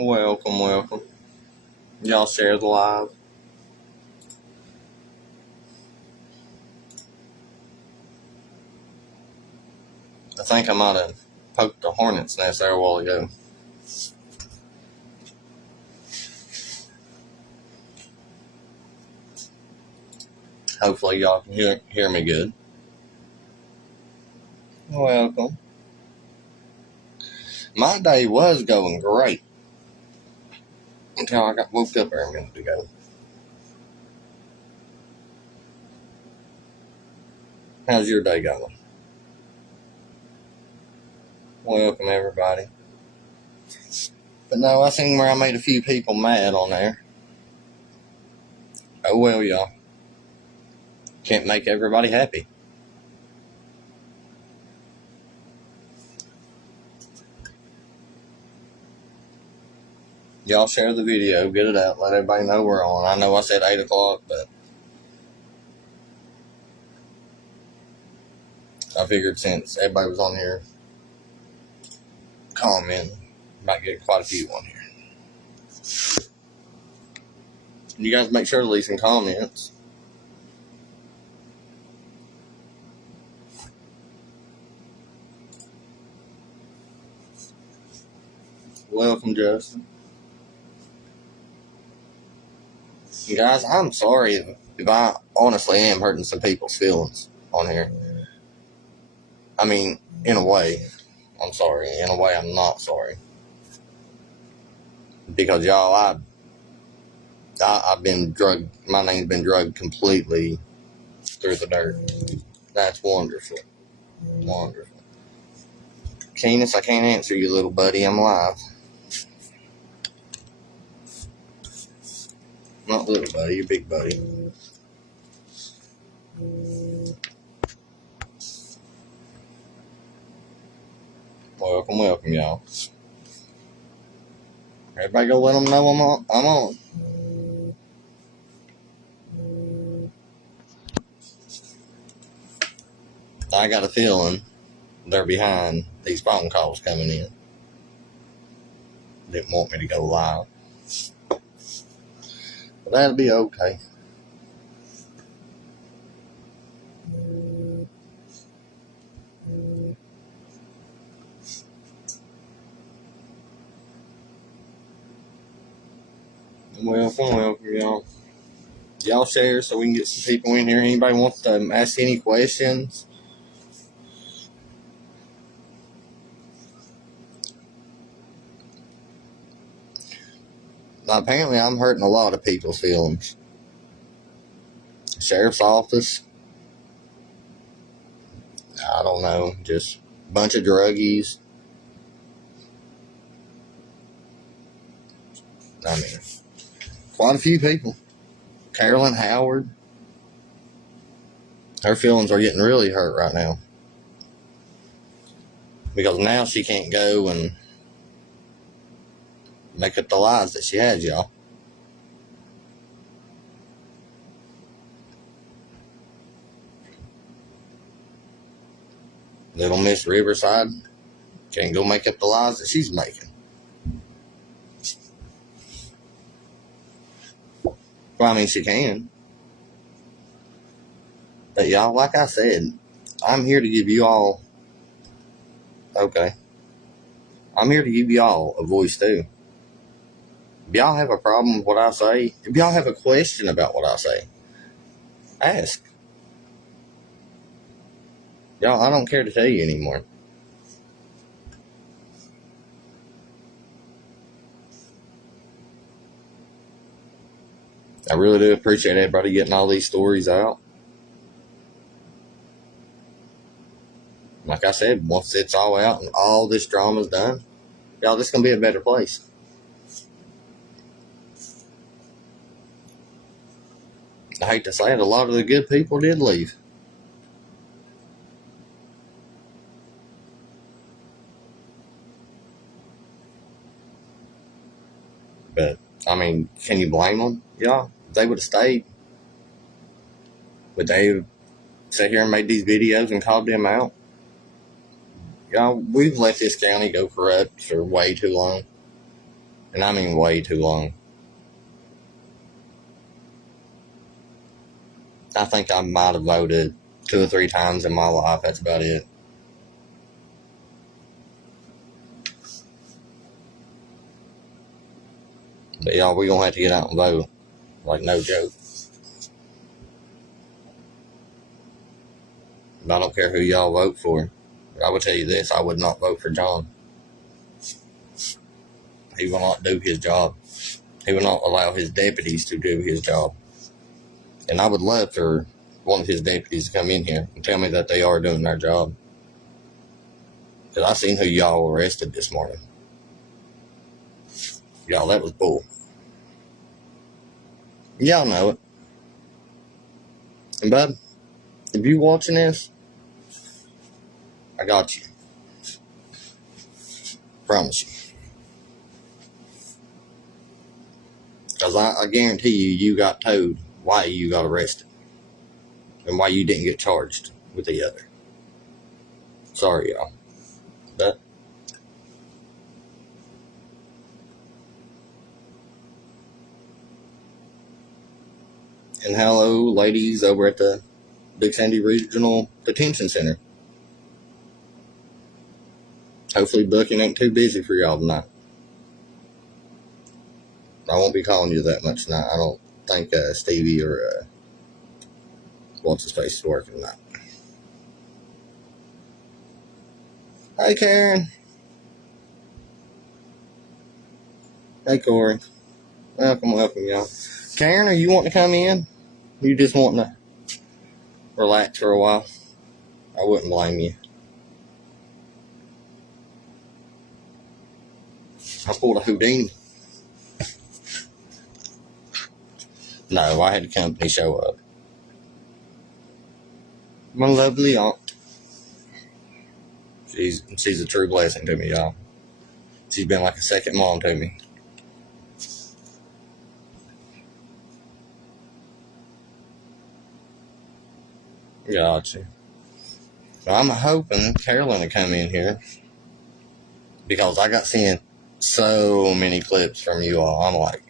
Welcome, welcome. Y'all share the live. I think I might have poked the hornet's nest there a while ago. Hopefully y'all can hear me good. Welcome. My day was going great until I got woke up there a minute ago. How's your day going? Welcome, everybody. But no, I seen where I made a few people mad on there. Oh well, y'all. Can't make everybody happy. Y'all share the video, get it out, let everybody know we're on. I know I said 8 o'clock, but I figured since everybody was on here commenting, might get quite a few on here. You guys make sure to leave some comments. Welcome, Justin. You guys, I'm sorry if I honestly am hurting some people's feelings on here. I mean, in a way, I'm sorry. In a way, I'm not sorry. Because, y'all, I've been drugged. My name's been drugged completely through the dirt. That's wonderful. Wonderful. Keenus, I can't answer you, little buddy. I'm live. Not little buddy, you're big buddy. Welcome, welcome, y'all. Everybody go let them know I'm on. I got a feeling they're behind these phone calls coming in. Didn't want me to go live. But that'll be okay. Welcome, y'all. Y'all share so we can get some people in here. Anybody wants to ask any questions? Now, apparently, I'm hurting a lot of people's feelings. Sheriff's office. I don't know. Just a bunch of druggies. I mean, quite a few people. Carolyn Howard. Her feelings are getting really hurt right now. Because now she can't go and make up the lies that she has, y'all. Little Miss Riverside can't go make up the lies that she's making. Well, I mean, she can. But y'all, like I said, I'm here to give you all... Okay. I'm here to give y'all a voice, too. If y'all have a problem with what I say, if y'all have a question about what I say, ask. Y'all, I don't care to tell you anymore. I really do appreciate everybody getting all these stories out. Like I said, once it's all out and all this drama's done, y'all, this is going to be a better place. I hate to say it, a lot of the good people did leave. But, I mean, can you blame them? Y'all, if they would have stayed, would they have sat here and made these videos and called them out? Y'all, we've let this county go corrupt for way too long. And I mean way too long. I think I might have voted 2 or 3 times in my life. That's about it. But y'all, we gonna have to get out and vote. Like, no joke. But I don't care who y'all vote for. I will tell you this, I would not vote for John. He will not do his job. He will not allow his deputies to do his job. And I would love for one of his deputies to come in here and tell me that they are doing their job. Because I seen who y'all arrested this morning. Y'all, that was bull. Y'all know it. And bub, if you watching this, I got you. Promise you. Because I guarantee you got told why you got arrested. And why you didn't get charged with the other. Sorry, y'all. But and hello, ladies over at the Big Sandy Regional Detention Center. Hopefully booking ain't too busy for y'all tonight. I won't be calling you that much tonight. I don't think Stevie or what's his face is working tonight. Hey, Karen. Hey, Corey. Welcome, y'all. Karen, are you wanting to come in? You just wanting to relax for a while? I wouldn't blame you. I pulled a Houdini. No, I had the company show up. My lovely aunt. She's a true blessing to me, y'all. She's been like a second mom to me. Gotcha. So I'm hoping Carolyn will come in here because I got seeing so many clips from you all. I'm like,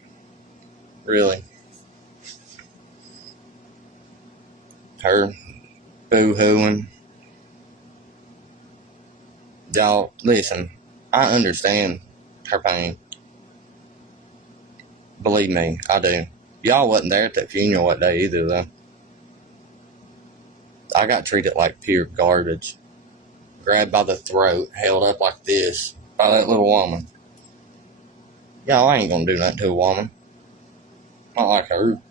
really? Her boo-hooing. Y'all, listen, I understand her pain. Believe me, I do. Y'all wasn't there at that funeral that day either, though. I got treated like pure garbage. Grabbed by the throat, held up like this by that little woman. Y'all, I ain't gonna do nothing to a woman. Not like her.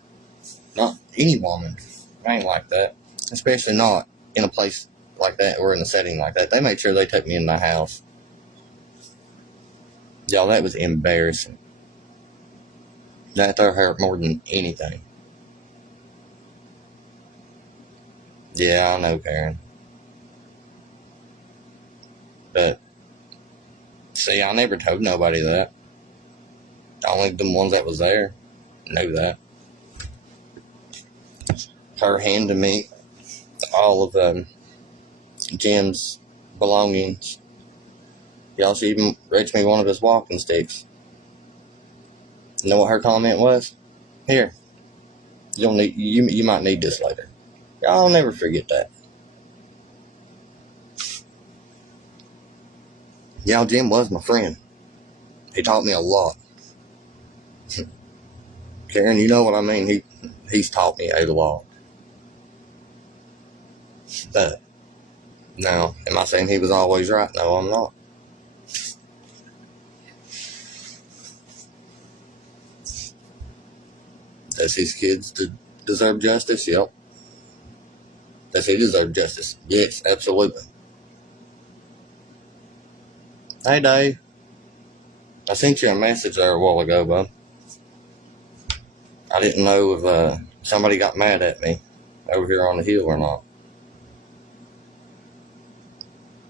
Not any woman. I ain't like that. Especially not in a place like that or in a setting like that. They made sure they took me in my house. Y'all, that was embarrassing. That there hurt more than anything. Yeah, I know, Karen. But, see, I never told nobody that. Only the ones that was there knew that. Her handing me all of Jim's belongings. Y'all, she even reached me one of his walking sticks. You know what her comment was? Here, you might need this later. Y'all never forget that. Y'all, Jim was my friend. He taught me a lot. Karen, you know what I mean? He's taught me a lot. But now, am I saying he was always right? No, I'm not. Does his kids deserve justice? Yep. Does he deserve justice? Yes, absolutely. Hey, Dave. I sent you a message there a while ago, bud. I didn't know if somebody got mad at me over here on the hill or not.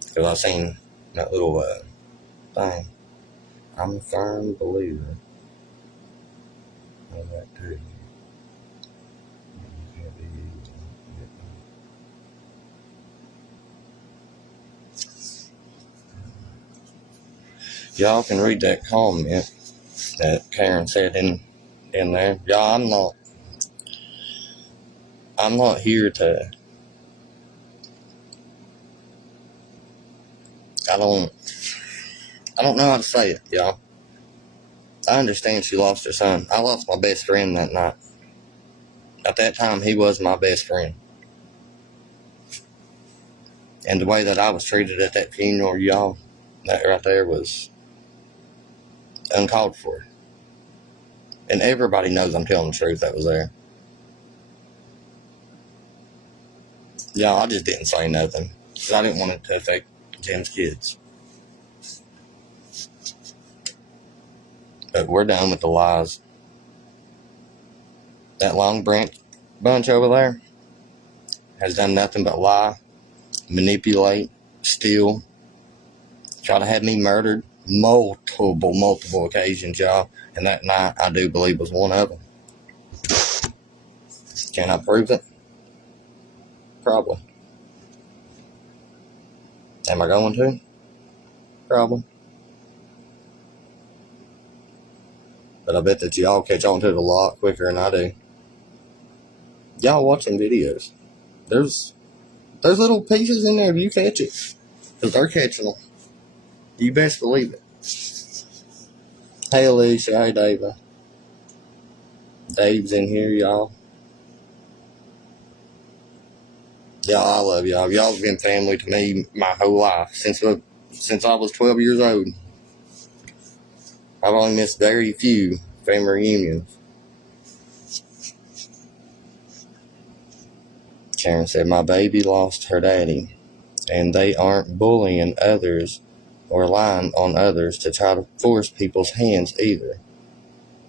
Because I seen that little thing. I'm a firm believer of that too. Y'all can read that comment. that Karen said in there. Y'all, I'm not here to, I don't know how to say it, y'all. I understand she lost her son. I lost my best friend that night. At that time, he was my best friend. And the way that I was treated at that funeral, y'all, that right there was uncalled for. And everybody knows I'm telling the truth that was there. Y'all, I just didn't say nothing. Because I didn't want it to affect Jim's kids. But we're done with the lies. That Long Branch bunch over there has done nothing but lie, manipulate, steal, try to have me murdered multiple occasions, y'all. And that night, I do believe, was one of them. Can I prove it? Probably. Am I going to? Probably. But I bet that y'all catch on to it a lot quicker than I do. Y'all watching videos. There's little pieces in there if you catch it. Because they're catching them. You best believe it. Hey, Alicia. Hey, David. Dave's in here, y'all. Y'all, I love y'all. Y'all have been family to me my whole life. Since I was 12 years old. I've only missed very few family reunions. Karen said, my baby lost her daddy. And they aren't bullying others or lying on others to try to force people's hands either.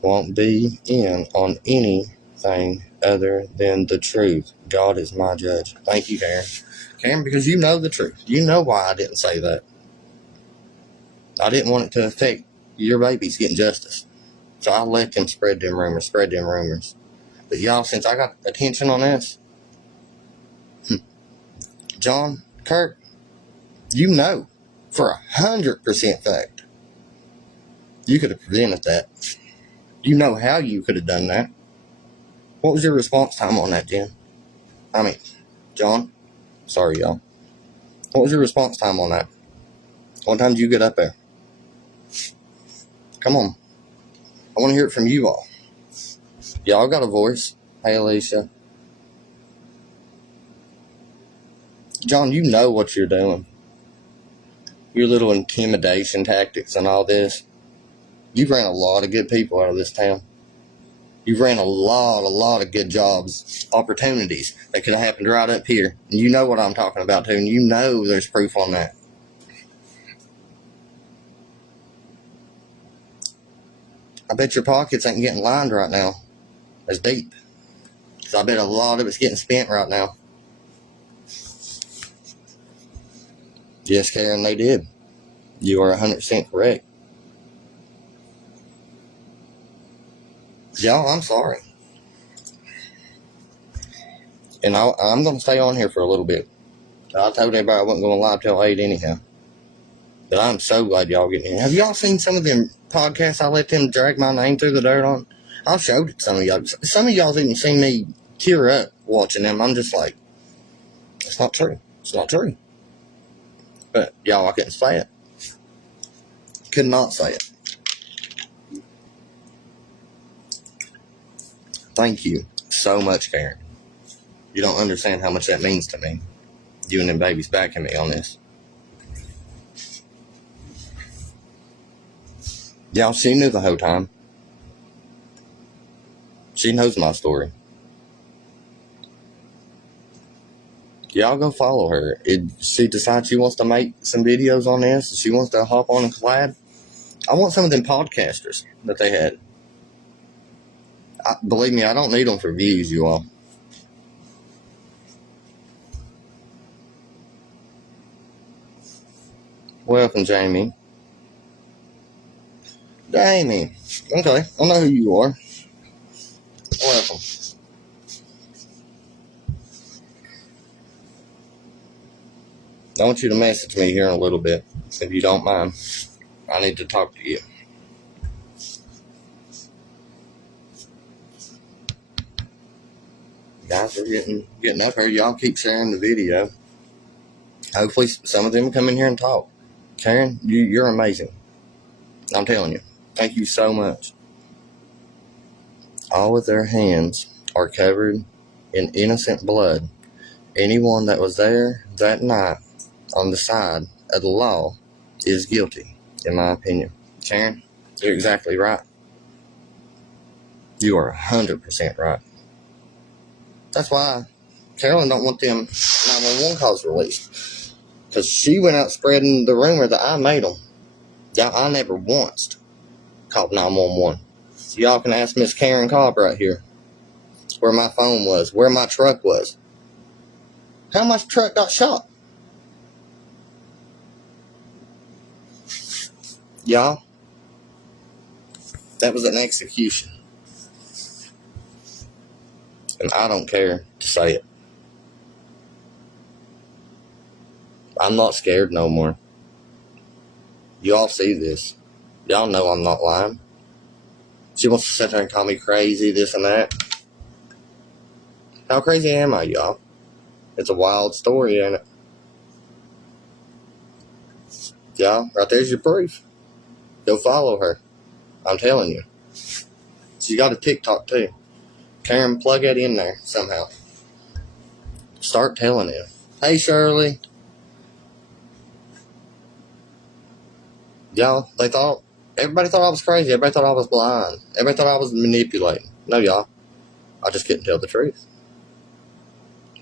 Won't be in on anything other than the truth. God is my judge. Thank you, Karen. Karen, because you know the truth. You know why I didn't say that. I didn't want it to affect your babies getting justice. So I let them spread them rumors. But y'all, since I got attention on this, John, Kirk, you know for 100% fact you could have prevented that. You know how you could have done that. What was your response time on that, John? Sorry, y'all. What was your response time on that? What time did you get up there? Come on. I want to hear it from you all. Y'all got a voice. Hey, Alicia. John, you know what you're doing. Your little intimidation tactics and all this. You've ran a lot of good people out of this town. You've ran a lot of good jobs, opportunities that could have happened right up here. And you know what I'm talking about too, and you know there's proof on that. I bet your pockets ain't getting lined right now as deep. Because I bet a lot of it's getting spent right now. Yes, Karen, they did. You are 100% correct. Y'all, I'm sorry. And I'm going to stay on here for a little bit. I told everybody I wasn't going to live till 8 anyhow. But I'm so glad y'all getting in. Have y'all seen some of them podcasts I let them drag my name through the dirt on? I've showed it to some of y'all. Some of y'all even seen me tear up watching them. I'm just like, it's not true. It's not true. But y'all, I couldn't say it. Could not say it. Thank you so much, Karen. You don't understand how much that means to me. You and them babies backing me on this. Y'all, she knew the whole time. She knows my story. Y'all go follow her. If she decides she wants to make some videos on this, she wants to hop on and collab, I want some of them podcasters that they had. Believe me, I don't need them for views, you all. Welcome, Jamie. Jamie. Okay, I know who you are. Welcome. I want you to message me here in a little bit, if you don't mind. I need to talk to you. Guys, we're getting up here. Y'all keep sharing the video. Hopefully some of them will come in here and talk. Karen, you're amazing. I'm telling you. Thank you so much. All of their hands are covered in innocent blood. Anyone that was there that night on the side of the law is guilty, in my opinion. Karen, you're exactly right. You are 100% right. That's why Carolyn don't want them 911 calls released. Because she went out spreading the rumor that I made them. Y'all, I never once called 911. So y'all can ask Miss Karen Cobb right here where my phone was, where my truck was. How my truck got shot? Y'all, that was an execution. And I don't care to say it. I'm not scared no more. Y'all see this. Y'all know I'm not lying. She wants to sit there and call me crazy, this and that. How crazy am I, y'all? It's a wild story, ain't it? Y'all, right there's your proof. Go follow her. I'm telling you. She got a TikTok too. Karen, plug it in there somehow. Start telling him. Hey, Shirley. Y'all, everybody thought I was crazy. Everybody thought I was blind. Everybody thought I was manipulating. No, y'all. I just couldn't tell the truth.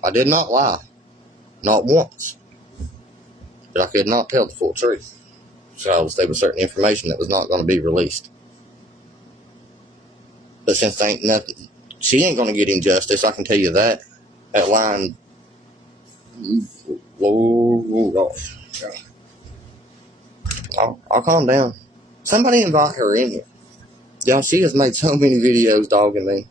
I did not lie. Not once. But I could not tell the full truth. So there was certain information that was not going to be released. But since there ain't nothing, she ain't going to get injustice, I can tell you that. That line, I'll calm down. Somebody invite her in here. Y'all, she has made so many videos dogging me.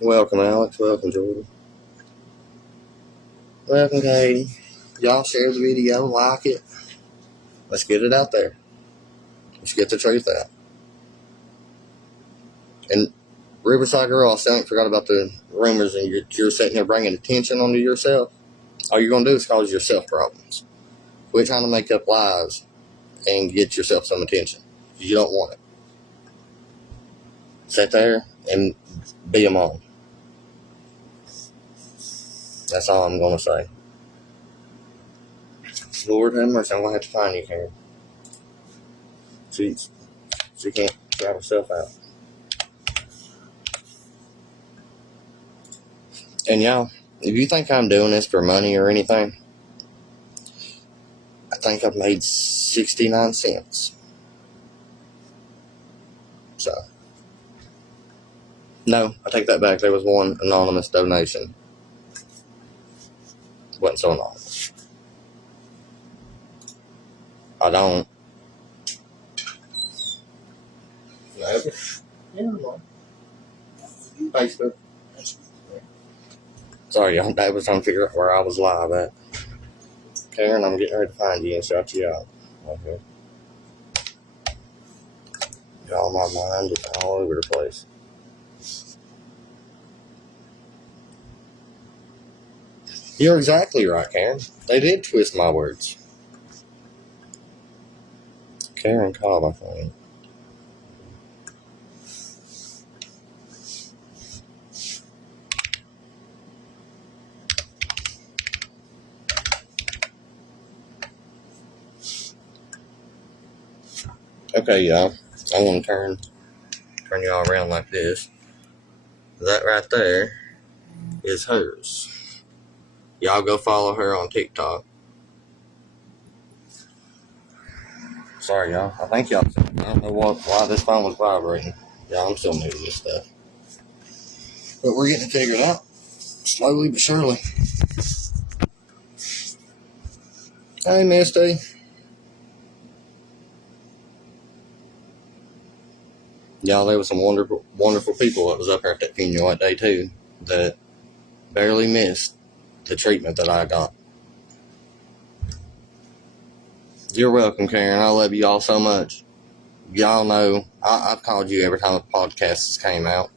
Welcome, Alex. Welcome, Jordan. Welcome, Katie. Y'all share the video, like it. Let's get it out there. Let's get the truth out. And Riverside Girl, I still ain't forgot about the rumors, and you're sitting there bringing attention onto yourself. All you're going to do is cause yourself problems. Quit trying to make up lies and get yourself some attention. You don't want it. Sit there and be a mom. That's all I'm going to say. Lord have mercy, I'm going to have to find you, Karen. She can't drive herself out. And y'all, if you think I'm doing this for money or anything, I think I've made 69 cents. So, no, I take that back. There was one anonymous donation. Wasn't so anonymous. I don't. Facebook. Sorry, y'all. I was trying to figure out where I was live at. Karen, I'm getting ready to find you and shout you out. Okay. Y'all, my mind is all over the place. You're exactly right, Karen. They did twist my words. Karen Cobb, I think. Okay, y'all. I'm going to turn y'all around like this. That right there is hers. Y'all go follow her on TikTok. Sorry, y'all. I think y'all. I don't know why this phone was vibrating. Y'all, I'm still new to this stuff. But we're getting it figured out. Slowly but surely. Hey, Misty. Y'all, there was some wonderful, wonderful people that was up here at that funeral that day, too, that barely missed the treatment that I got. You're welcome, Karen. I love you all so much. y'all know I've called you every time a podcast came out.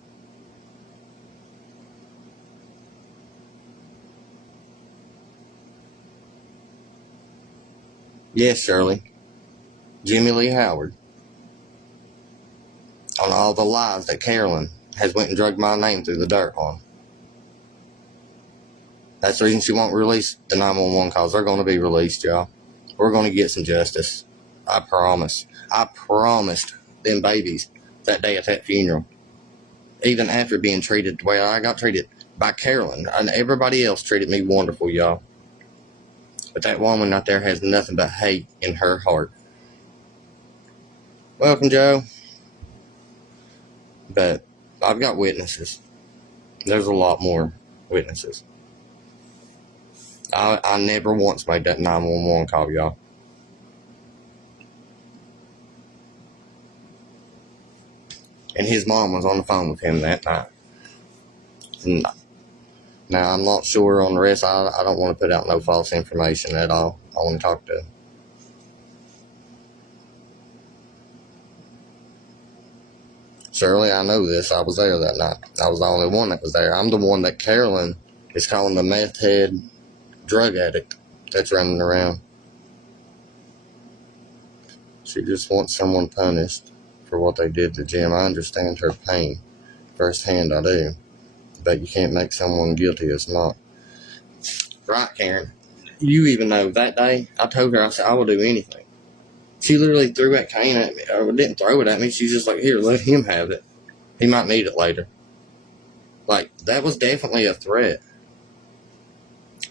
Yes, Shirley. Jimmy Lee Howard. On all the lies that Carolyn has went and dragged my name through the dirt on. That's the reason she won't release the 911 calls. They're going to be released, y'all. We're going to get some justice. I promise. I promised them babies that day at that funeral. Even after being treated the way I got treated by Carolyn. And everybody else treated me wonderful, y'all. But that woman out there has nothing but hate in her heart. Welcome, Joe. But I've got witnesses. There's a lot more witnesses. I never once made that 911 call, y'all. And his mom was on the phone with him that night. Now, I'm not sure on the rest. I don't want to put out no false information at all. I want to talk to him. Shirley, I know this. I was there that night. I was the only one that was there. I'm the one that Carolyn is calling the meth head drug addict that's running around. She just wants someone punished for what they did to Jim. I understand her pain firsthand, I do. But you can't make someone guilty as not. Right, Karen? You even know that day, I told her, I said, I will do anything. She literally threw that cane at me, or didn't throw it at me. She's just like, here, let him have it. He might need it later. Like, that was definitely a threat.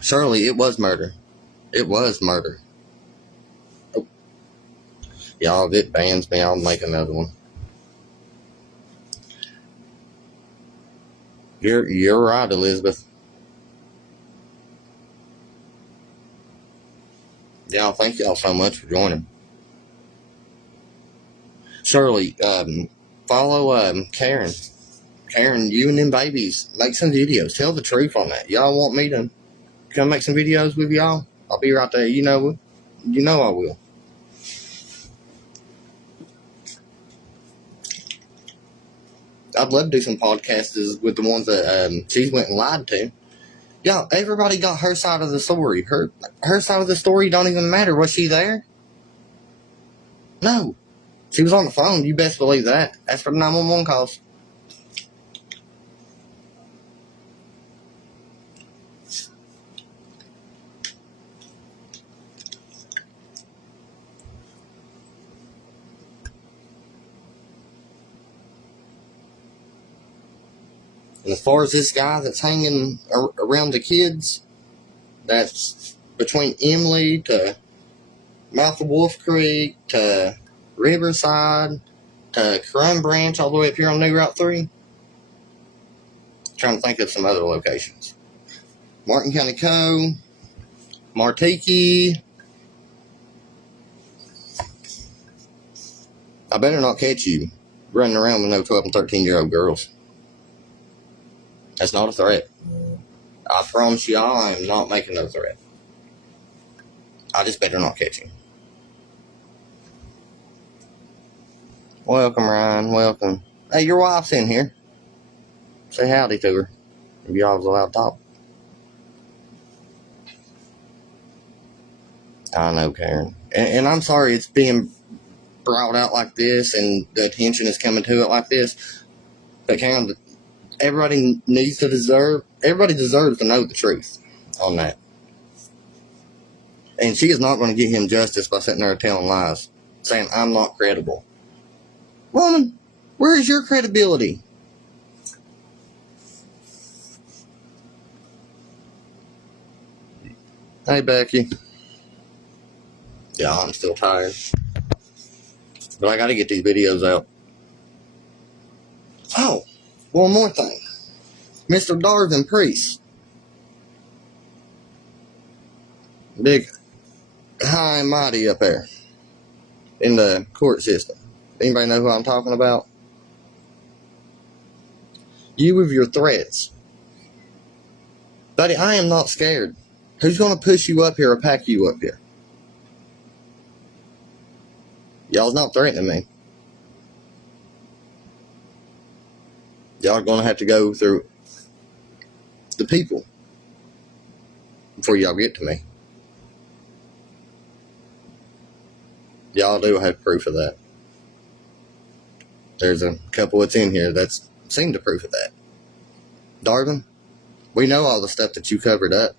Shirley, it was murder. It was murder. Oh. Y'all, if it bans me, I'll make another one. You're right, Elizabeth. Y'all, thank y'all so much for joining. Shirley, follow Karen. Karen, you and them babies, make some videos. Tell the truth on that. Y'all want me to come make some videos with y'all? I'll be right there. You know I will. I'd love to do some podcasts with the ones that she's went and lied to. Y'all, everybody got her side of the story. Her side of the story don't even matter. Was she there? No. She was on the phone. You best believe that. That's for the 911 calls. And as far as this guy that's hanging around the kids, that's between Emily to mouth of Wolf Creek to Riverside to Crumb Branch all the way up here on New Route 3. Trying to think of some other locations. Martin County Co. Martiki. I better not catch you running around with no 12 and 13-year-old girls. That's not a threat. I promise y'all I am not making no threat. I just better not catch you. Welcome, Ryan. Welcome. Hey, your wife's in here. Say howdy to her. If y'all was allowed to talk. I know, Karen. And I'm sorry it's being brought out like this and the attention is coming to it like this. But Karen, everybody deserves to know the truth on that. And she is not going to get him justice by sitting there telling lies, saying I'm not credible. Woman, where is your credibility? Hey, Becky. Yeah, I'm still tired. But I got to get these videos out. Oh, one more thing. Mr. Darvin Priest. Big, high and mighty up there in the court system. Anybody know who I'm talking about? You with your threats. Buddy, I am not scared. Who's going to push you up here or pack you up here? Y'all's not threatening me. Y'all are going to have to go through the people before y'all get to me. Y'all do have proof of that. There's a couple that's in here that's seen the proof of that. Darvin, we know all the stuff that you covered up.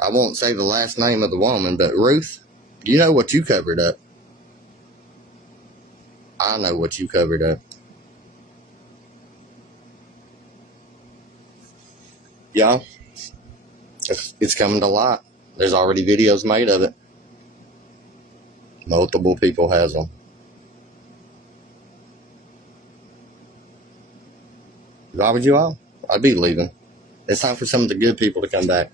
I won't say the last name of the woman, but Ruth, you know what you covered up. I know what you covered up. Y'all, it's coming to light. There's already videos made of it. Multiple people has them. If I was you all, I'd be leaving. It's time for some of the good people to come back.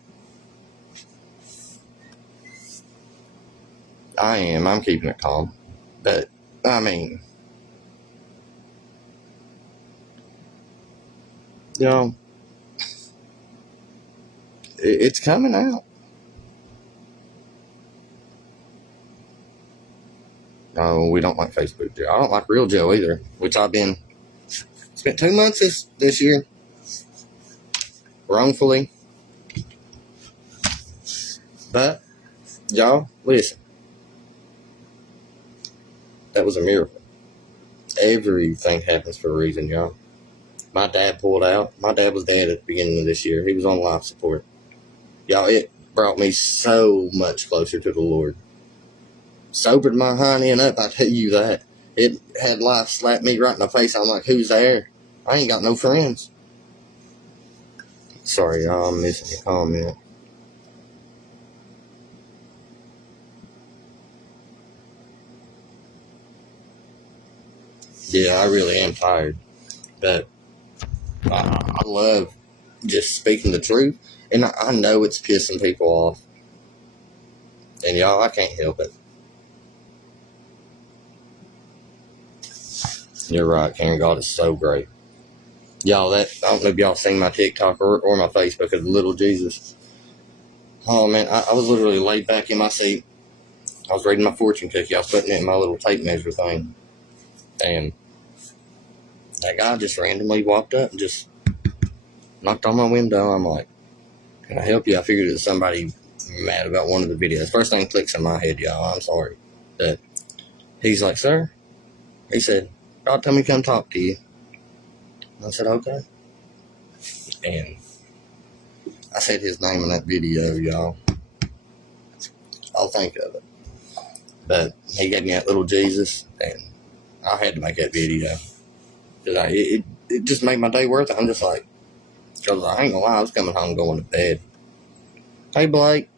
I am. I'm keeping it calm. But, I mean, you know, it's coming out. No, we don't like Facebook Joe. I don't like Real Joe either, which I've been spent 2 months this year wrongfully. But y'all, listen. That was a miracle. Everything happens for a reason, y'all. My dad pulled out. My dad was dead at the beginning of this year. He was on life support. Y'all, it brought me so much closer to the Lord. Sobered my hiney up, I tell you that. It had life slap me right in the face. I'm like, who's there? I ain't got no friends. Sorry, y'all, I'm missing your comment. Yeah, I really am tired. But I love just speaking the truth. And I know it's pissing people off. And y'all, I can't help it. You're right, Karen. God is so great. Y'all, I don't know if y'all seen my TikTok or my Facebook of the little Jesus. Oh, man, I was literally laid back in my seat. I was reading my fortune cookie. I was putting it in my little tape measure thing. And that guy just randomly walked up and just knocked on my window. I'm like, can I help you? I figured it was somebody mad about one of the videos. First thing clicks in my head, y'all. I'm sorry. But he's like, sir, he said, God told me to come talk to you. I said, okay. And I said his name in that video, y'all. I'll think of it. But he gave me that little Jesus, and I had to make that video. It just made my day worth it. I'm just like, because I ain't gonna lie, I was coming home going to bed. Hey, Blake.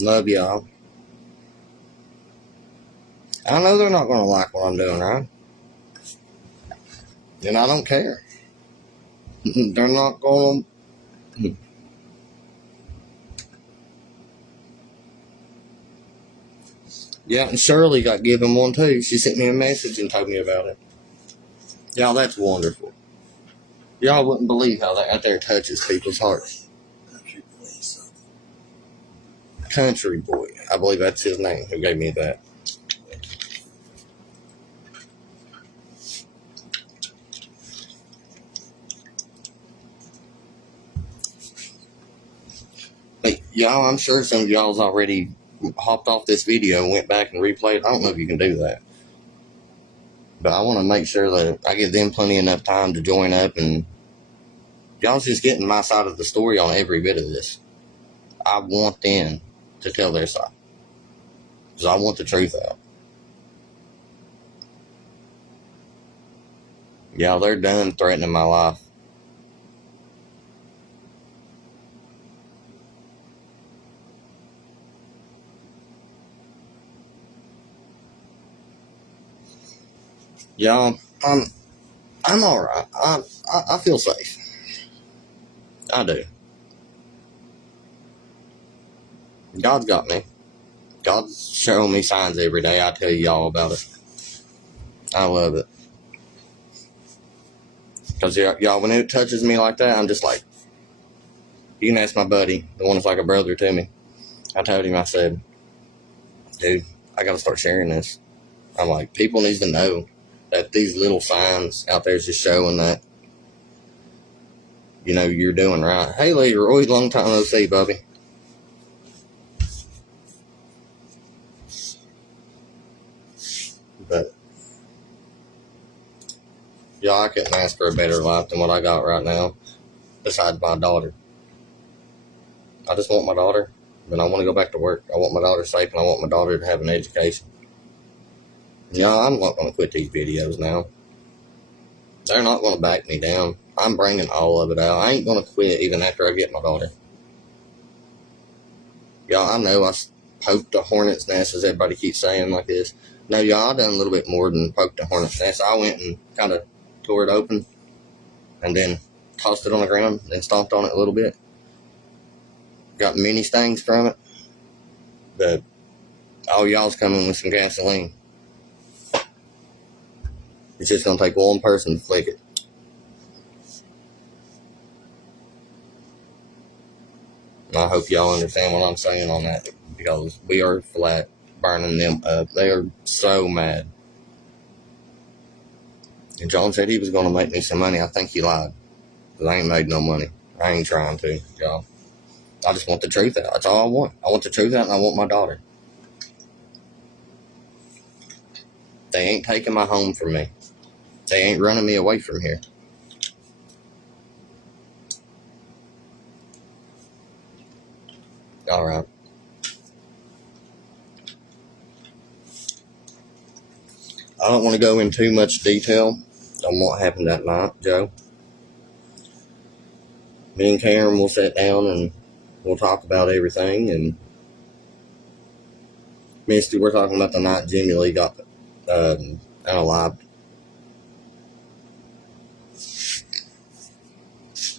Love y'all. I know they're not gonna like what I'm doing, right? And I don't care. They're not gonna. Yeah, and Shirley got given one too. She sent me a message and told me about it. Y'all, that's wonderful. Y'all wouldn't believe how that out there touches people's hearts. Country Boy. I believe that's his name who gave me that. But y'all, I'm sure some of y'all's already hopped off this video and went back and replayed. I don't know if you can do that. But I want to make sure that I give them plenty enough time to join up, and y'all's just getting my side of the story on every bit of this. I want them to tell their side. Because I want the truth out. Y'all, they're done threatening my life. Y'all, I'm alright. I feel safe. I do. God's got me. God's showing me signs every day. I tell y'all about it. I love it. Because y'all, when it touches me like that, I'm just like, you can ask my buddy, the one that's like a brother to me. I told him, I said, dude, I got to start sharing this. I'm like, people need to know that these little signs out there is just showing that, you know, you're doing right. Hey, Leroy, long time no see, Bubby. But, y'all, I couldn't ask for a better life than what I got right now, besides my daughter. I just want my daughter, and I want to go back to work. I want my daughter safe, and I want my daughter to have an education. Y'all, I'm not going to quit these videos now. They're not going to back me down. I'm bringing all of it out. I ain't going to quit even after I get my daughter. Y'all, I know I poked a hornet's nest, as everybody keeps saying like this. No, y'all, I done a little bit more than poked a hornet's nest. I went and kind of tore it open and then tossed it on the ground and stomped on it a little bit. Got many stings from it. But all y'all's coming with some gasoline. It's just going to take one person to flick it. And I hope y'all understand what I'm saying on that, because we are flat burning them up. They are so mad. And John said he was going to make me some money. I think he lied, because I ain't made no money. I ain't trying to, y'all. I just want the truth out. That's all I want. I want the truth out, and I want my daughter. They ain't taking my home from me. They ain't running me away from here. All right. I don't want to go into too much detail on what happened that night, Joe. Me and Karen will sit down and we'll talk about everything. And Misty, we're talking about the night Jimmy Lee got unalived.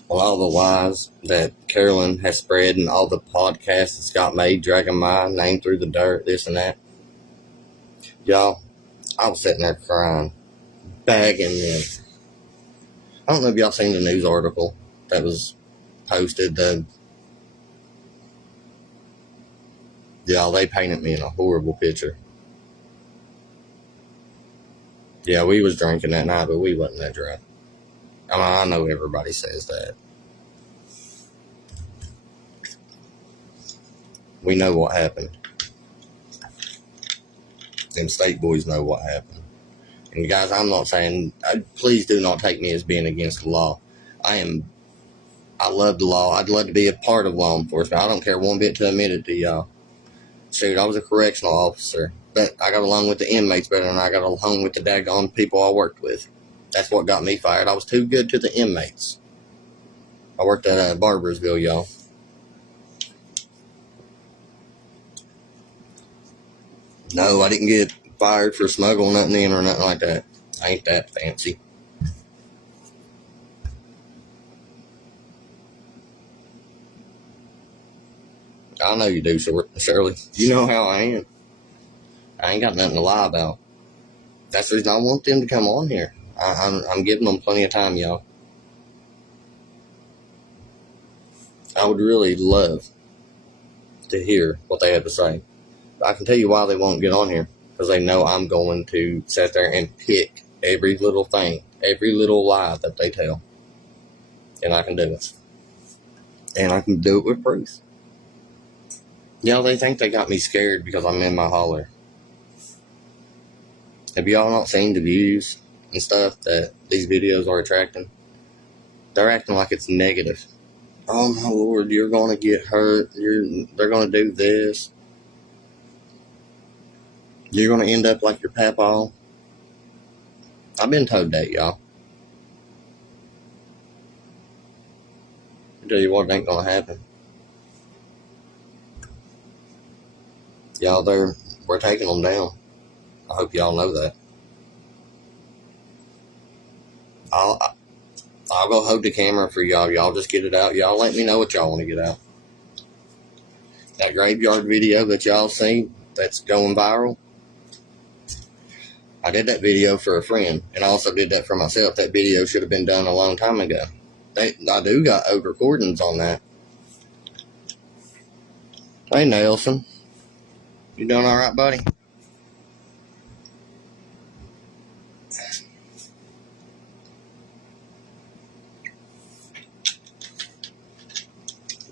A lot of the lies that Carolyn has spread and all the podcasts that's got made, dragging my name through the dirt, this and that. Y'all, I was sitting there crying, begging them. I don't know if y'all seen the news article that was posted. Y'all, they painted me in a horrible picture. Yeah, we was drinking that night, but we wasn't that drunk. I mean, I know everybody says that. We know what happened. Them state boys know what happened. And guys, I'm not saying, please do not take me as being against the law. I love the law. I'd love to be a part of law enforcement. I don't care one bit to admit it to y'all. Shoot, I was a correctional officer, but I got along with the inmates better than I got along with the daggone people I worked with. That's what got me fired. I was too good to the inmates. I worked at Barbersville, y'all. No, I didn't get fired for smuggling nothing in or nothing like that. I ain't that fancy. I know you do, Shirley. You know how I am. I ain't got nothing to lie about. That's the reason I want them to come on here. I'm giving them plenty of time, y'all. I would really love to hear what they have to say. I can tell you why they won't get on here. Because they know I'm going to sit there and pick every little thing, every little lie that they tell. And I can do it. And I can do it with proof. Y'all, they think they got me scared because I'm in my holler. Have y'all not seen the views and stuff that these videos are attracting? They're acting like it's negative. Oh my Lord, you're going to get hurt. They're going to do this. You're going to end up like your papa. I've been told that, y'all. I tell you what, it ain't going to happen. Y'all, we're taking them down. I hope y'all know that. I'll go hold the camera for y'all. Y'all just get it out. Y'all let me know what y'all want to get out. That graveyard video that y'all seen that's going viral, I did that video for a friend, and I also did that for myself. That video should have been done a long time ago. I do got old recordings on that. Hey, Nelson. You doing all right, buddy?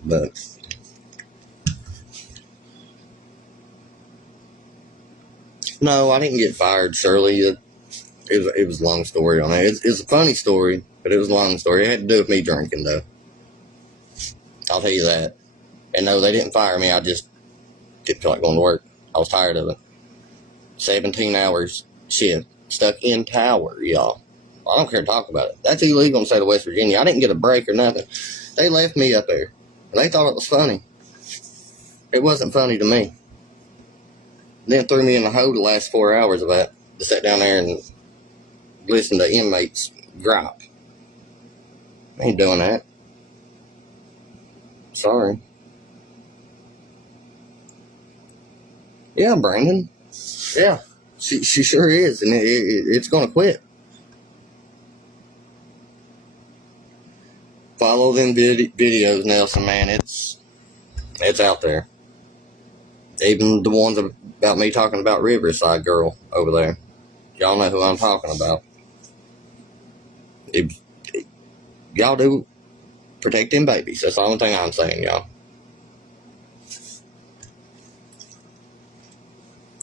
But no, I didn't get fired, Shirley. It was a long story on that. It's a funny story, but it was a long story. It had to do with me drinking, though. I'll tell you that. And no, they didn't fire me. I just didn't feel like going to work. I was tired of it. 17 hours shift. Stuck in tower, y'all. I don't care to talk about it. That's illegal in the state of West Virginia. I didn't get a break or nothing. They left me up there. And they thought it was funny. It wasn't funny to me. Then threw me in the hole the last 4 hours of that. To sit down there and listen to inmates gripe. I ain't doing that. Sorry. Yeah, Brandon. Yeah, she sure is, and it's going to quit. Follow them videos, Nelson, man. It's out there. Even the ones about me talking about Riverside Girl over there. Y'all know who I'm talking about. Y'all do protect them babies. That's the only thing I'm saying, y'all.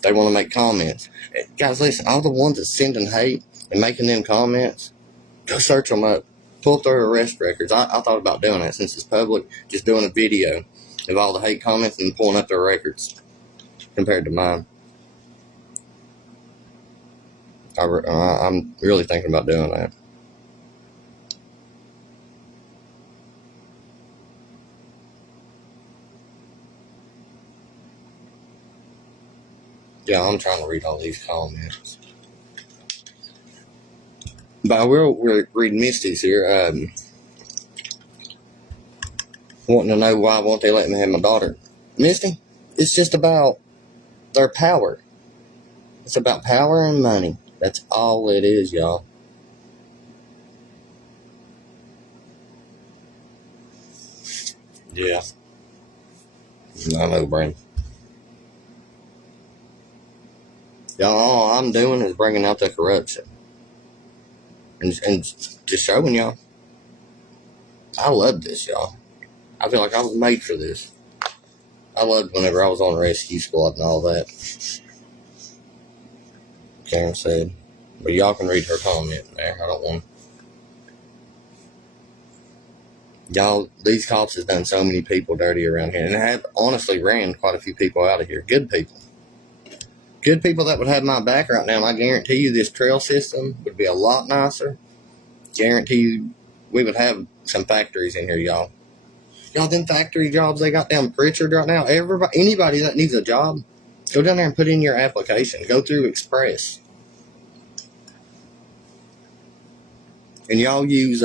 They want to make comments. Guys, listen, all the ones that sending hate and making them comments, go search them up. Pull up their arrest records. I thought about doing that since it's public, just doing a video of all the hate comments and pulling up their records compared to mine. I'm really thinking about doing that. Yeah, I'm trying to read all these comments. But we're reading Misty's here. Wanting to know why won't they let me have my daughter. Misty, it's just about their power. It's about power and money. That's all it is, y'all. Yeah. I know, Brandon. Y'all, all I'm doing is bringing out the corruption. And just showing y'all. I love this, y'all. I feel like I was made for this. I loved whenever I was on rescue squad and all that. Karen said. But y'all can read her comment there. I don't want. Y'all, these cops have done so many people dirty around here. And have honestly ran quite a few people out of here. Good people. Good people that would have my back right now. And I guarantee you this trail system would be a lot nicer. Guarantee you we would have some factories in here, y'all. Y'all, them factory jobs they got down Pritchard right now. Anybody that needs a job, go down there and put in your application. Go through Express. And y'all use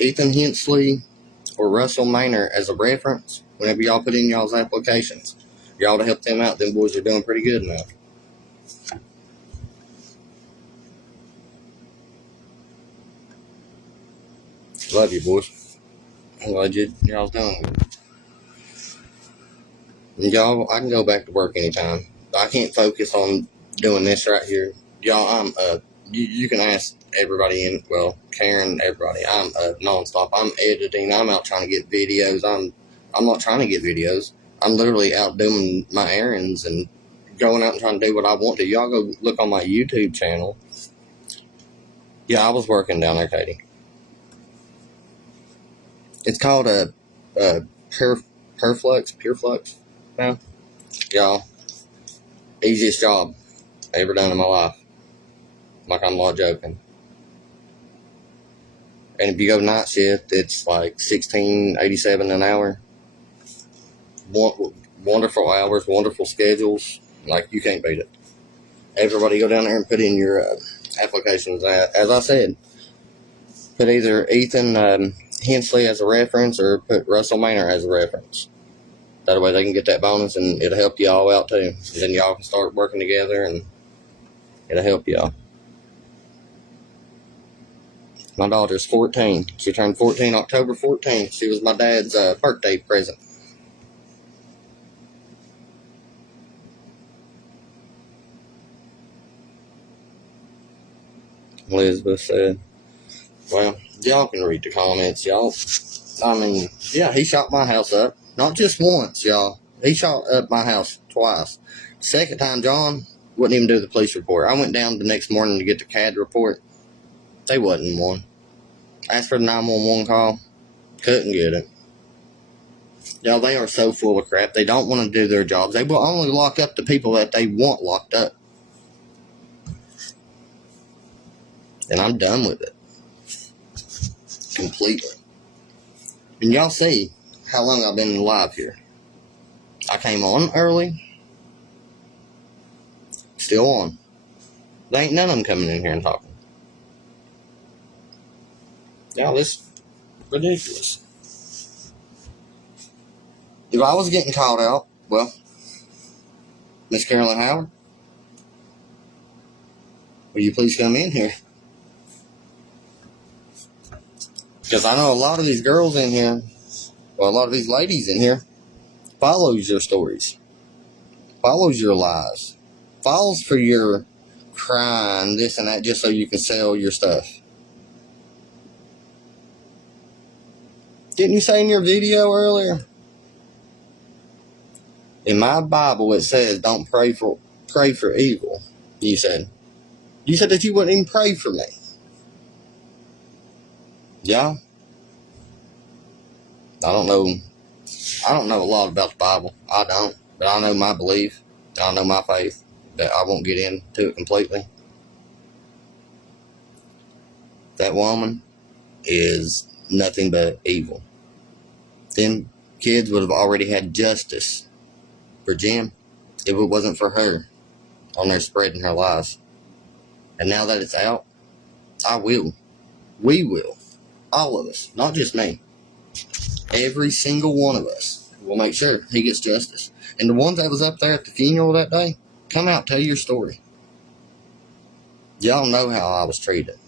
Ethan Hensley or Russell Maynard as a reference whenever y'all put in y'all's applications. Y'all to help them out. Them boys are doing pretty good now. Love you, boys. I'm glad y'all's doing good. And y'all, I can go back to work anytime. I can't focus on doing this right here. Y'all, you can ask everybody Karen, everybody. I'm nonstop. I'm editing. I'm out trying to get videos. I'm not trying to get videos. I'm literally out doing my errands and going out and trying to do what I want to. Y'all go look on my YouTube channel. Yeah, I was working down there, Katie. It's called a Pureflux. Now, y'all, easiest job I ever done in my life. Like, I'm not joking. And if you go night shift, it's like $16.87 an hour. Wonderful hours, wonderful schedules. Like, you can't beat it. Everybody go down there and put in your applications. As I said, put either Ethan Hensley as a reference or put Russell Maynard as a reference. That way they can get that bonus and it'll help you all out too. And then y'all can start working together and it'll help y'all. My daughter's 14. She turned 14 October 14th. She was my dad's birthday present. Elizabeth said, well, y'all can read the comments, y'all. I mean, yeah, he shot my house up. Not just once, y'all. He shot up my house twice. Second time, John wouldn't even do the police report. I went down the next morning to get the CAD report. They wasn't one. Asked for the 911 call. Couldn't get it. Y'all, they are so full of crap. They don't want to do their jobs. They will only lock up the people that they want locked up. And I'm done with it. Completely. And y'all see how long I've been alive here. I came on early. Still on. There ain't none of them coming in here and talking. Y'all, this is ridiculous. If I was getting called out, well, Miss Carolyn Howard, will you please come in here? Because I know a lot of these girls in here, well, a lot of these ladies in here, follows your stories, follows your lies, falls for your crying, this and that, just so you can sell your stuff. Didn't you say in your video earlier? In my Bible, it says, don't pray for evil. You said that you wouldn't even pray for me. Yeah. I don't know a lot about the Bible. I don't. But I know my belief. I know my faith. That I won't get into it completely. That woman is nothing but evil. Them kids would have already had justice for Jim if it wasn't for her on there spreading her lies. And now that it's out, we will, all of us, not just me, every single one of us will make sure he gets justice. And the ones that was up there at the funeral that day, come out, tell your story. Y'all know how I was treated.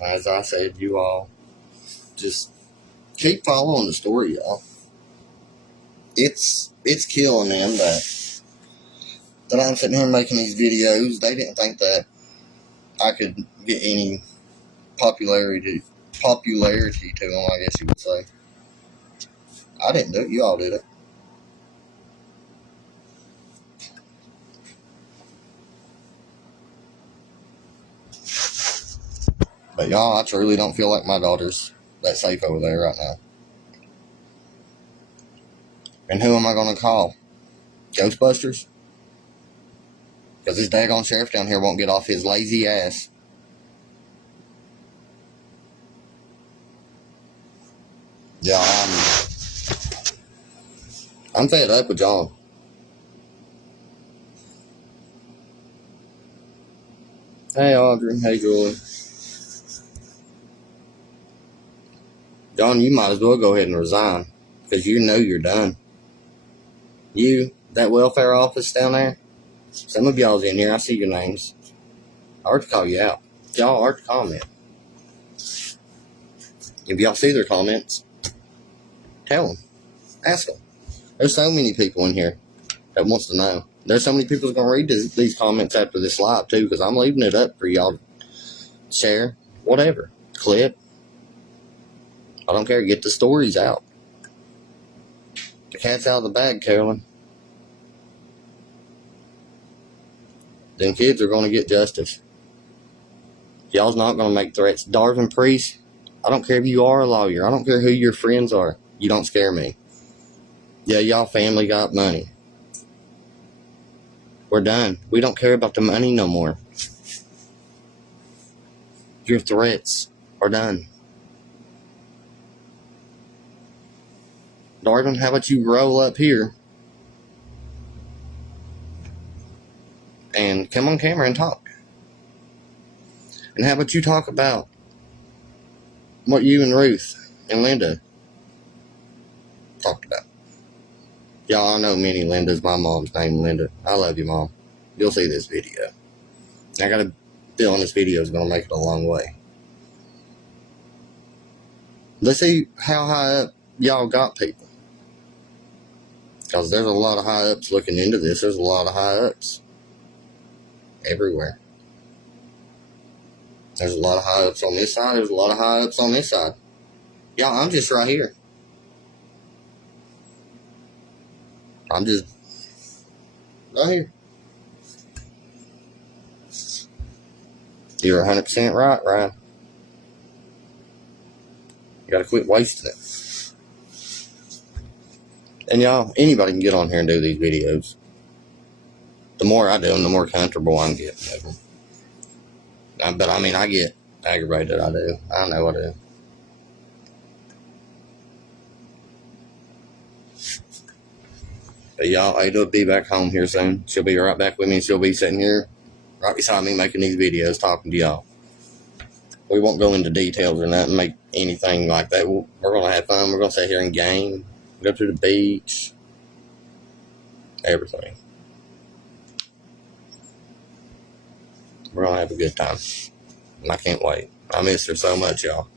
As I said, you all just keep following the story, y'all. It's killing them that I'm sitting here making these videos. They didn't think that I could get any popularity to them, I guess you would say. I didn't do it. You all did it. But y'all, I truly don't feel like my daughter's that safe over there right now. And who am I going to call? Ghostbusters? Because this daggone sheriff down here won't get off his lazy ass. Yeah, I'm fed up with John. Hey, Audrey. Hey, Julie. John, you might as well go ahead and resign. Because you know you're done. You, that welfare office down there, some of y'all's in here. I see your names. I ought to call you out. Y'all ought to comment. If y'all see their comments, tell them. Ask them. There's so many people in here that wants to know. There's so many people that's going to read these comments after this live, too, because I'm leaving it up for y'all to share, whatever, clip. I don't care. Get the stories out. The cat's out of the bag, Carolyn. Them kids are going to get justice. Y'all's not going to make threats. Darvin Priest, I don't care if you are a lawyer. I don't care who your friends are. You don't scare me. Yeah, y'all family got money. We're done. We don't care about the money no more. Your threats are done. Darvin, how about you roll up here and come on camera and talk? And how about you talk about what you and Ruth and Linda talked about? Y'all, I know many Lindas. My mom's named Linda. I love you, Mom. You'll see this video. I got a feeling this video is going to make it a long way. Let's see how high up y'all got people. Because there's a lot of high-ups looking into this. There's a lot of high-ups everywhere. There's a lot of high-ups on this side. There's a lot of high-ups on this side. Y'all, I'm just right here. I'm just right here. You're 100% right, Ryan. You gotta quit wasting it. And y'all, anybody can get on here and do these videos. The more I do them, the more comfortable I'm getting with them. But I mean, I get aggravated. I do. I know I do. But y'all, Ada will be back home here soon. She'll be right back with me. She'll be sitting here right beside me making these videos, talking to y'all. We won't go into details or nothing, make anything like that. We're going to have fun. We're going to sit here and game, go to the beach, everything. We're going to have a good time. And I can't wait. I miss her so much, y'all.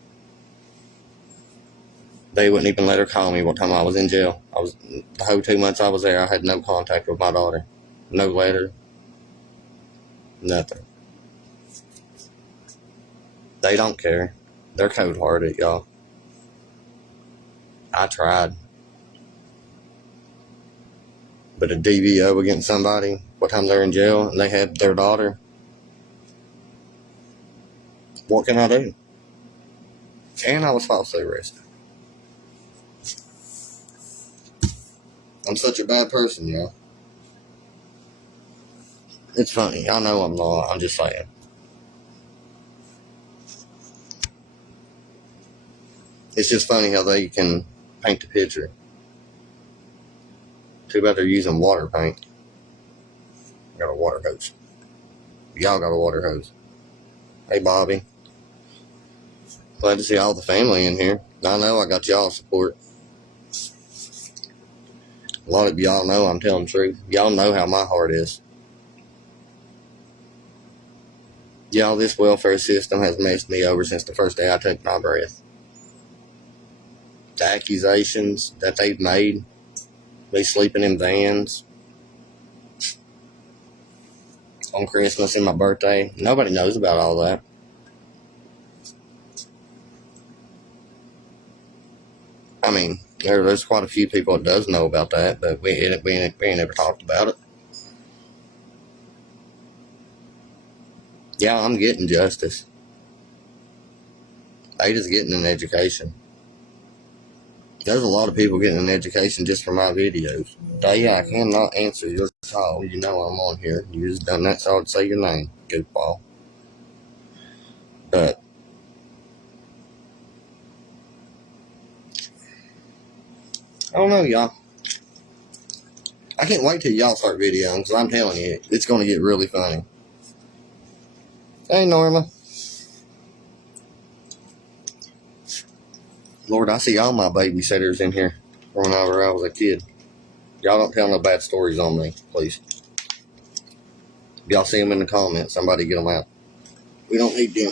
They wouldn't even let her call me what time I was in jail. The whole 2 months I was there, I had no contact with my daughter. No letter. Nothing. They don't care. They're cold-hearted, y'all. I tried. But a DVO against somebody, what time they're in jail, and they have their daughter, what can I do? And I was falsely arrested. I'm such a bad person, y'all. It's funny. I know I'm not. I'm just saying. It's just funny how they can paint the picture. Too bad they're using water paint. Got a water hose. Y'all got a water hose. Hey, Bobby. Glad to see all the family in here. I know I got y'all support. A lot of y'all know I'm telling the truth. Y'all know how my heart is. Y'all, this welfare system has messed me over since the first day I took my breath. The accusations that they've made, me sleeping in vans on Christmas and my birthday, nobody knows about all that. I mean, there's quite a few people that does know about that, but we ain't ever talked about it. Yeah, I'm getting justice. Ada's getting an education. There's a lot of people getting an education just from my videos. Daya, I cannot answer your call. You know I'm on here. You just done that so I'd say your name, goofball. But I don't know, y'all. I can't wait till y'all start videoing, because I'm telling you, it's going to get really funny. Hey, Norma. Lord, I see all my babysitters in here from whenever I was a kid. Y'all don't tell no bad stories on me, please. If y'all see them in the comments, somebody get them out. We don't need them.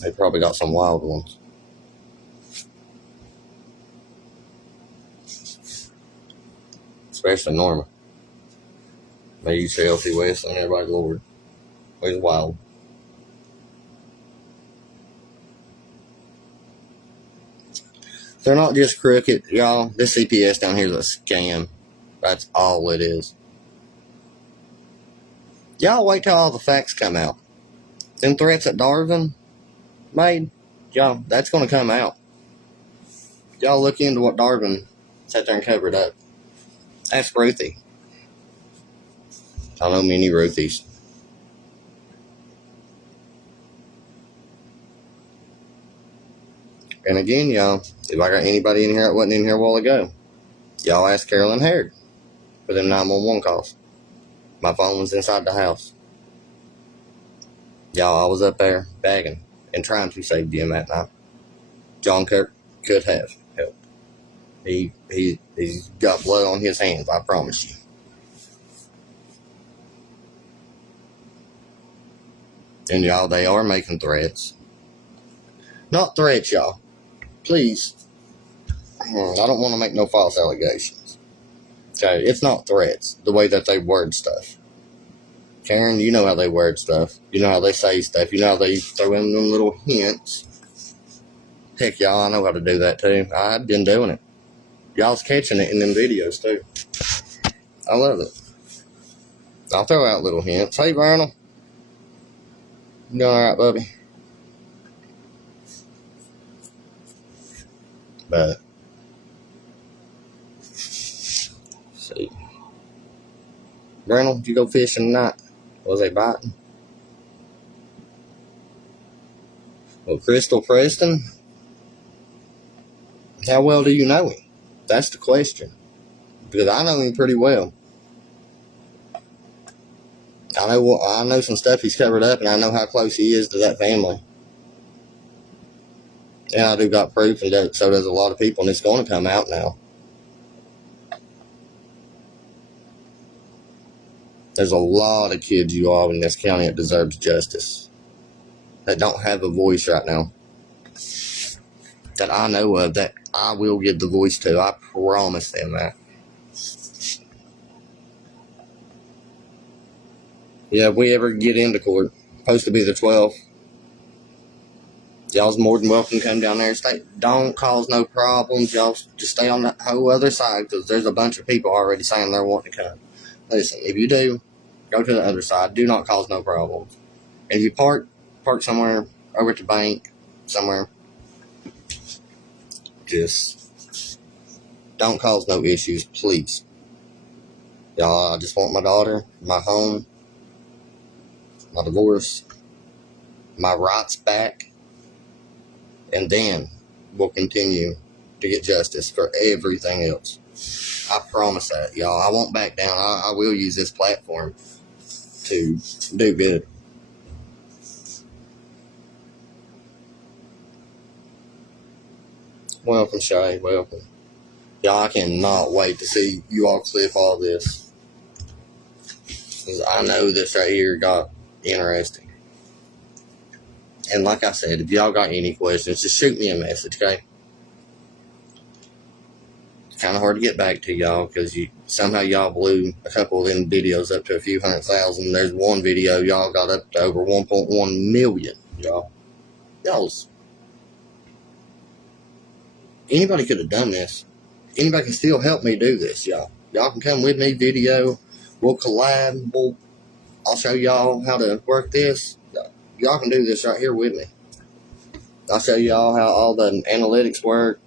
They probably got some wild ones. Especially Norma. May you Chelsea West and everybody, Lord. He's wild. They're not just crooked, y'all. This CPS down here is a scam. That's all it is. Y'all wait till all the facts come out. Them threats that Darvin made, y'all, that's going to come out. Y'all look into what Darvin sat there and covered up. Ask Ruthie. I know many Ruthies. And again, y'all, if I got anybody in here that wasn't in here a while ago, y'all ask Carolyn Harrod for them 911 calls. My phone was inside the house. Y'all, I was up there begging and trying to save Jim that night. John Kirk could have helped. He's got blood on his hands, I promise you. And y'all, they are making threats. Not threats, y'all. Please. I don't want to make no false allegations. Okay, it's not threats, the way that they word stuff. Karen, you know how they word stuff. You know how they say stuff. You know how they throw in them little hints. Heck, y'all, I know how to do that too. I've been doing it. Y'all's catching it in them videos too. I love it. I'll throw out little hints. Hey, Vernal. You doing alright, Bubby? But, see. Vernal, did you go fishing tonight? Was they biting? Well, Crystal Preston, how well do you know him? That's the question. Because I know him pretty well. I know some stuff he's covered up, and I know how close he is to that family. And I do got proof, and so does a lot of people, and it's going to come out now. There's a lot of kids, you all, in this county that deserves justice, that don't have a voice right now, that I know of, that I will give the voice to. I promise them that. Yeah, if we ever get into court, supposed to be the 12th, y'all's more than welcome to come down there and stay. Don't cause no problems. Y'all just stay on the whole other side, because there's a bunch of people already saying they're wanting to come. Listen, if you do, go to the other side. Do not cause no problems. If you park somewhere over at the bank, somewhere, just don't cause no issues, please. Y'all, I just want my daughter, my home, my divorce, my rights back, and then we'll continue to get justice for everything else. I promise that, y'all. I won't back down. I will use this platform to do good. Welcome, Shay. Welcome. Y'all, I cannot wait to see you all clip all this, because I know this right here got interesting. And like I said, if y'all got any questions, just shoot me a message, okay? It's kind of hard to get back to y'all, because somehow y'all blew a couple of them videos up to a few 100,000. There's one video y'all got up to over 1.1 million, y'all. Anybody could have done this. Anybody can still help me do this, y'all. Y'all can come with me, video. We'll collab. I'll show y'all how to work this. Y'all can do this right here with me. I'll show y'all how all the analytics work.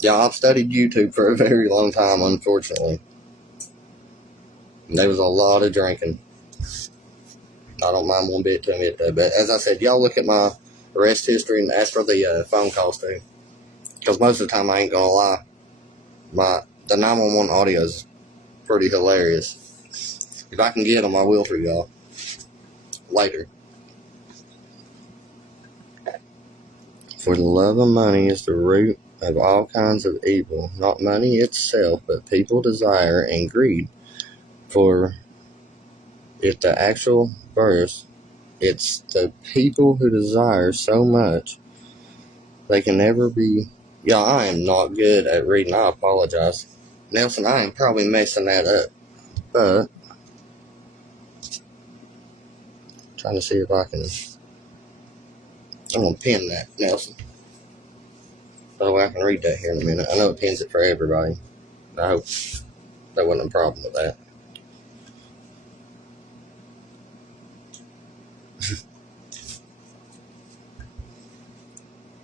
Y'all, I've studied YouTube for a very long time, unfortunately. And there was a lot of drinking. I don't mind one bit to admit that. But as I said, y'all look at my arrest history and ask for the phone calls too. Because most of the time, I ain't gonna lie, the 911 audio is pretty hilarious. If I can get them, I will for y'all later. For the love of money is the root of all kinds of evil, not money itself, but people desire and greed. For if the actual verse, it's the people who desire so much, they can never be. Yeah, I am not good at reading. I apologize. Nelson, I am probably messing that up. But, trying to see if I can. I'm going to pin that, Nelson. That way I can read that here in a minute. I know it pins it for everybody. I hope there wasn't a problem with that.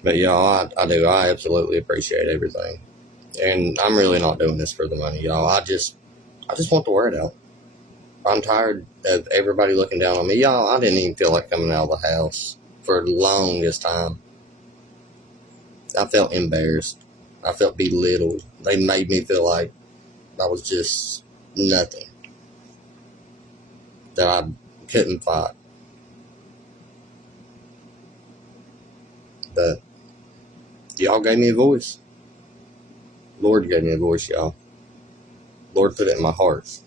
But y'all, I absolutely appreciate everything. And I'm really not doing this for the money, y'all. I just want the word out. I'm tired of everybody looking down on me. Y'all, I didn't even feel like coming out of the house for the longest time. I felt embarrassed. I felt belittled. They made me feel like I was just nothing. That I couldn't fight. But y'all gave me a voice. Lord gave me a voice, y'all. Lord put it in my heart.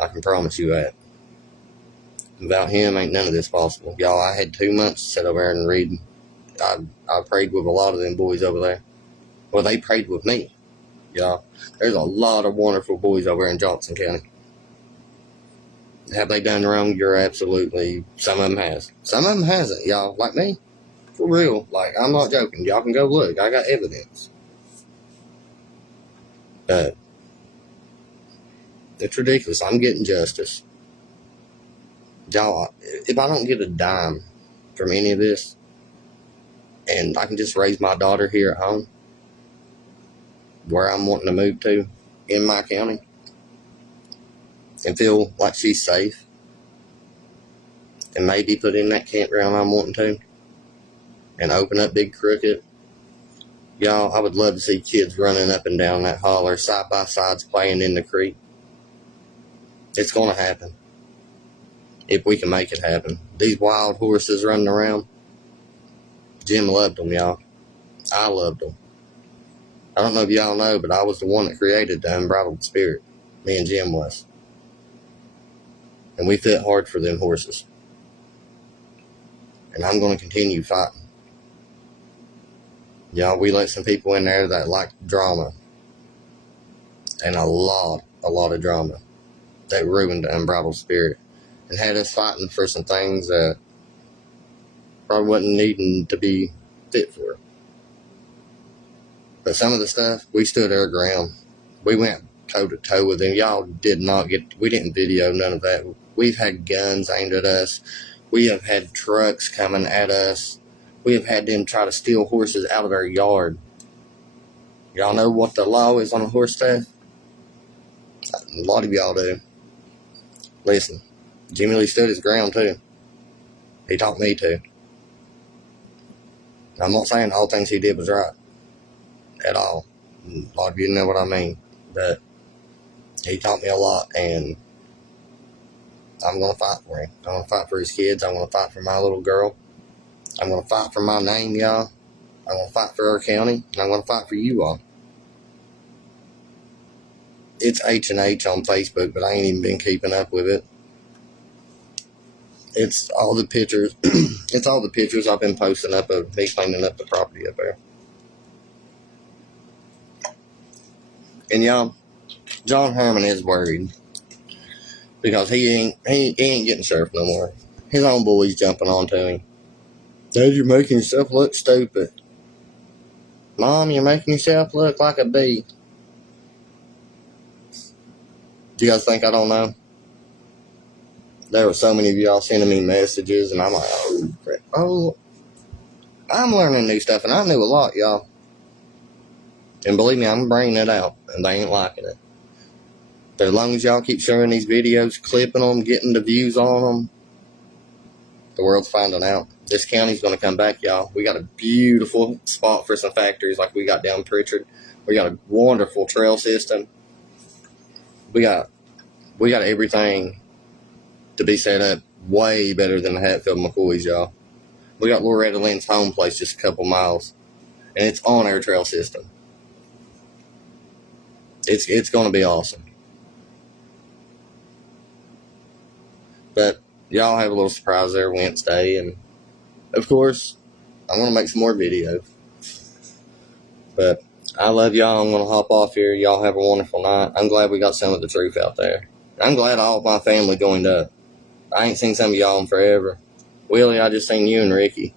I can promise you that. Without him, ain't none of this possible. Y'all, I had 2 months to sit over there and read I prayed with a lot of them boys over there. Well, they prayed with me, y'all. There's a lot of wonderful boys over in Johnson County. Have they done wrong? You're absolutely. Some of them has. Some of them hasn't, y'all. Like me. For real. Like, I'm not joking. Y'all can go look. I got evidence. But it's ridiculous. I'm getting justice. Y'all, if I don't get a dime from any of this, and I can just raise my daughter here at home, where I'm wanting to move to in my county, and feel like she's safe, and maybe put in that campground I'm wanting to, and open up Big Crooked, y'all, I would love to see kids running up and down that holler, side by sides, playing in the creek. It's going to happen. If we can make it happen. These wild horses running around, Jim loved them, y'all. I loved them. I don't know if y'all know, but I was the one that created the Unbridled Spirit. Me and Jim was. And we fit hard for them horses. And I'm going to continue fighting. Y'all, we let some people in there that like drama. And a lot of drama. That ruined the Unbridled Spirit. And had us fighting for some things that probably wasn't needing to be fit for. But some of the stuff, we stood our ground. We went toe to toe with them. Y'all did not we didn't video none of that. We've had guns aimed at us. We have had trucks coming at us. We have had them try to steal horses out of our yard. Y'all know what the law is on a horse theft? A lot of y'all do. Listen, Jimmy Lee stood his ground too. He taught me to. I'm not saying all things he did was right. At all. A lot of you know what I mean. But he taught me a lot, and I'm going to fight for him. I'm going to fight for his kids. I'm going to fight for my little girl. I'm going to fight for my name, y'all. I'm going to fight for our county, and I'm going to fight for you all. It's H&H on Facebook, but I ain't even been keeping up with it. It's all the pictures. It's all the pictures I've been posting up of me cleaning up the property up there. And y'all, John Herman is worried because he ain't getting surfed no more. His own boys jumping onto him. Dad, you're making yourself look stupid. Mom, you're making yourself look like a bee. Do you guys think I don't know? There were so many of y'all sending me messages, and I'm like, oh, crap. Oh, I'm learning new stuff, and I knew a lot, y'all. And believe me, I'm bringing it out, and they ain't liking it. But as long as y'all keep sharing these videos, clipping them, getting the views on them, the world's finding out. This county's going to come back, y'all. We got a beautiful spot for some factories like we got down Pritchard. We got a wonderful trail system. We got everything to be set up way better than the Hatfield McCoys, y'all. We got Loretta Lynn's home place just a couple miles, and it's on our trail system. It's going to be awesome. But y'all have a little surprise there Wednesday, and of course, I'm going to make some more videos. But I love y'all. I'm going to hop off here. Y'all have a wonderful night. I'm glad we got some of the truth out there. I'm glad all of my family joined up. I ain't seen some of y'all in forever. Willie, I just seen you and Ricky.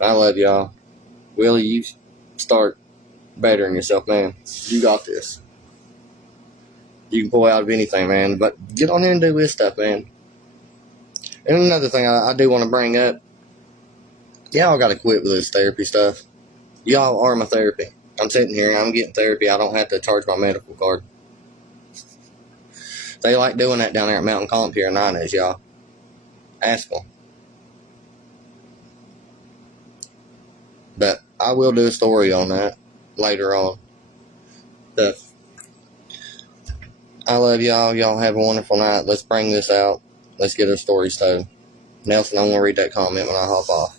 I love y'all. Willie, you start bettering yourself, man. You got this. You can pull out of anything, man. But get on here and do this stuff, man. And another thing I do want to bring up, y'all got to quit with this therapy stuff. Y'all are my therapy. I'm sitting here and I'm getting therapy. I don't have to charge my medical card. They like doing that down there at Mountain Comp here in Inez, y'all. Ask them. But I will do a story on that later on. But I love y'all. Y'all have a wonderful night. Let's bring this out. Let's get our stories told. Nelson, I'm going to read that comment when I hop off.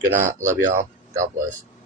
Good night. Love y'all. God bless.